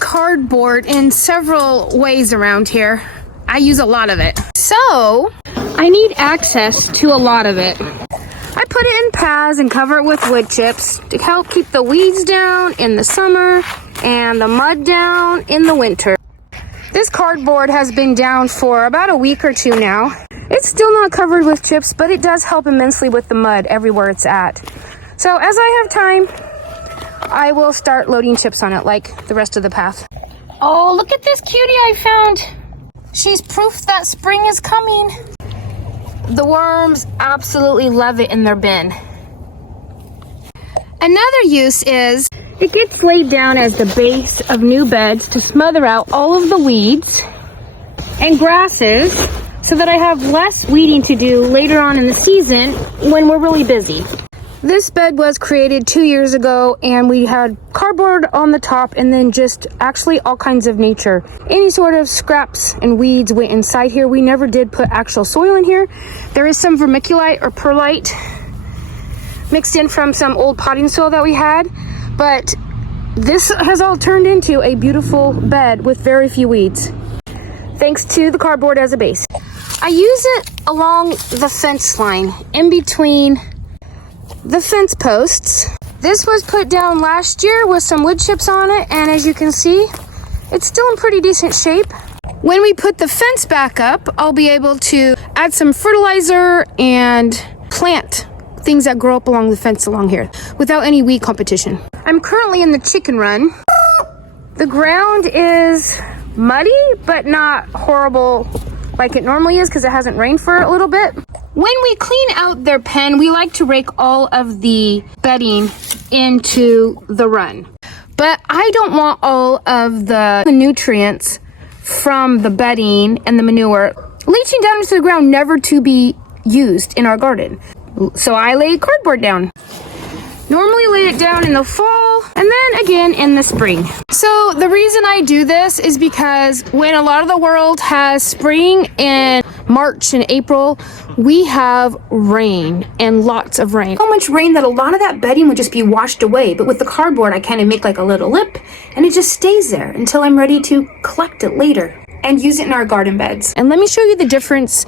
cardboard in several ways around here. I use a lot of it. So, I need access to a lot of it. I put it in paths and cover it with wood chips to help keep the weeds down in the summer and the mud down in the winter. This cardboard has been down for about a week or two now. It's still not covered with chips, but it does help immensely with the mud everywhere it's at. So as I have time, I will start loading chips on it like the rest of the path. Oh, look at this cutie I found. She's proof that spring is coming. The worms absolutely love it in their bin. Another use is it gets laid down as the base of new beds to smother out all of the weeds and grasses so that I have less weeding to do later on in the season when we're really busy. This bed was created 2 years ago and we had cardboard on the top and then just actually all kinds of nature. Any sort of scraps and weeds went inside here. We never did put actual soil in here. There is some vermiculite or perlite mixed in from some old potting soil that we had, but this has all turned into a beautiful bed with very few weeds, thanks to the cardboard as a base. I use it along the fence line in between the fence posts. This was put down last year with some wood chips on it, and as you can see, it's still in pretty decent shape. When we put the fence back up, I'll be able to add some fertilizer and plant things that grow up along the fence along here without any weed competition. I'm currently in the chicken run. The ground is muddy, but not horrible like it normally is because it hasn't rained for a little bit. When we clean out their pen, we like to rake all of the bedding into the run. But I don't want all of the nutrients from the bedding and the manure leaching down into the ground, never to be used in our garden. So I lay cardboard down. Normally lay it down in the fall and then again in the spring. So the reason I do this is because when a lot of the world has spring in March and April, we have rain and lots of rain. So much rain that a lot of that bedding would just be washed away. But with the cardboard, I kind of make like a little lip and it just stays there until I'm ready to collect it later and use it in our garden beds. And let me show you the difference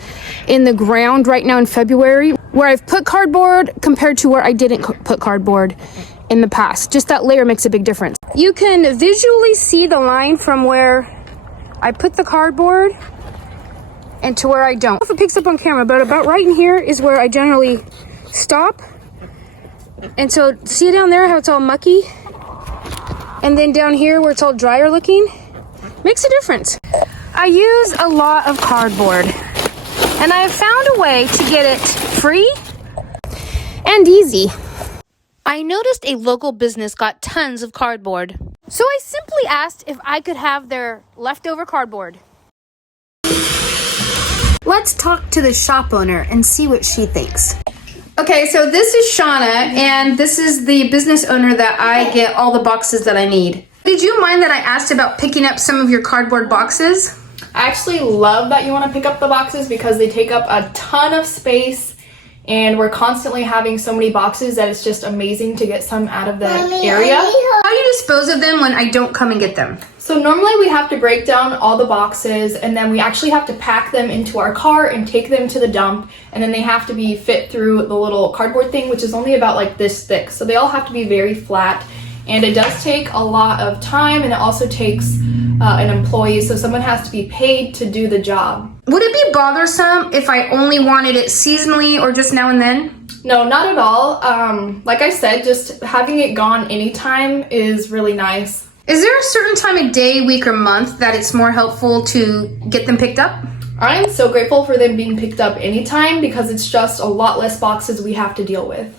in the ground right now in February, where I've put cardboard compared to where I didn't put cardboard in the past. Just that layer makes a big difference. You can visually see the line from where I put the cardboard and to where I don't. I don't know if it picks up on camera, but about right in here is where I generally stop. And so see down there how it's all mucky? And then down here where it's all drier looking? Makes a difference. I use a lot of cardboard and I have found a way to get it free and easy. I noticed a local business got tons of cardboard. So I simply asked if I could have their leftover cardboard. Let's talk to the shop owner and see what she thinks. Okay, so this is Shauna, and this is the business owner that I get all the boxes that I need. Did you mind that I asked about picking up some of your cardboard boxes? I actually love that you want to pick up the boxes because they take up a ton of space and we're constantly having so many boxes that it's just amazing to get some out of the area. How do you dispose of them when I don't come and get them? So normally we have to break down all the boxes and then we actually have to pack them into our car and take them to the dump, and then they have to be fit through the little cardboard thing, which is only about like this thick. So they all have to be very flat, and it does take a lot of time, and it also takes an employee, so someone has to be paid to do the job. Would it be bothersome if I only wanted it seasonally or just now and then? No, not at all. Like I said, just having it gone anytime is really nice. Is there a certain time of day, week, or month that it's more helpful to get them picked up? I'm so grateful for them being picked up anytime because it's just a lot less boxes we have to deal with.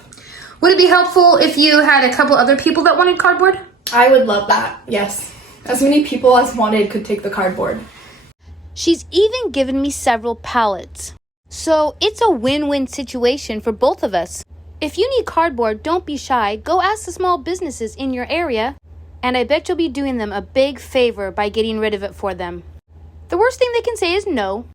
Would it be helpful if you had a couple other people that wanted cardboard? I would love that, yes. As many people as wanted could take the cardboard. She's even given me several pallets. So it's a win-win situation for both of us. If you need cardboard, don't be shy. Go ask the small businesses in your area. And I bet you'll be doing them a big favor by getting rid of it for them. The worst thing they can say is no.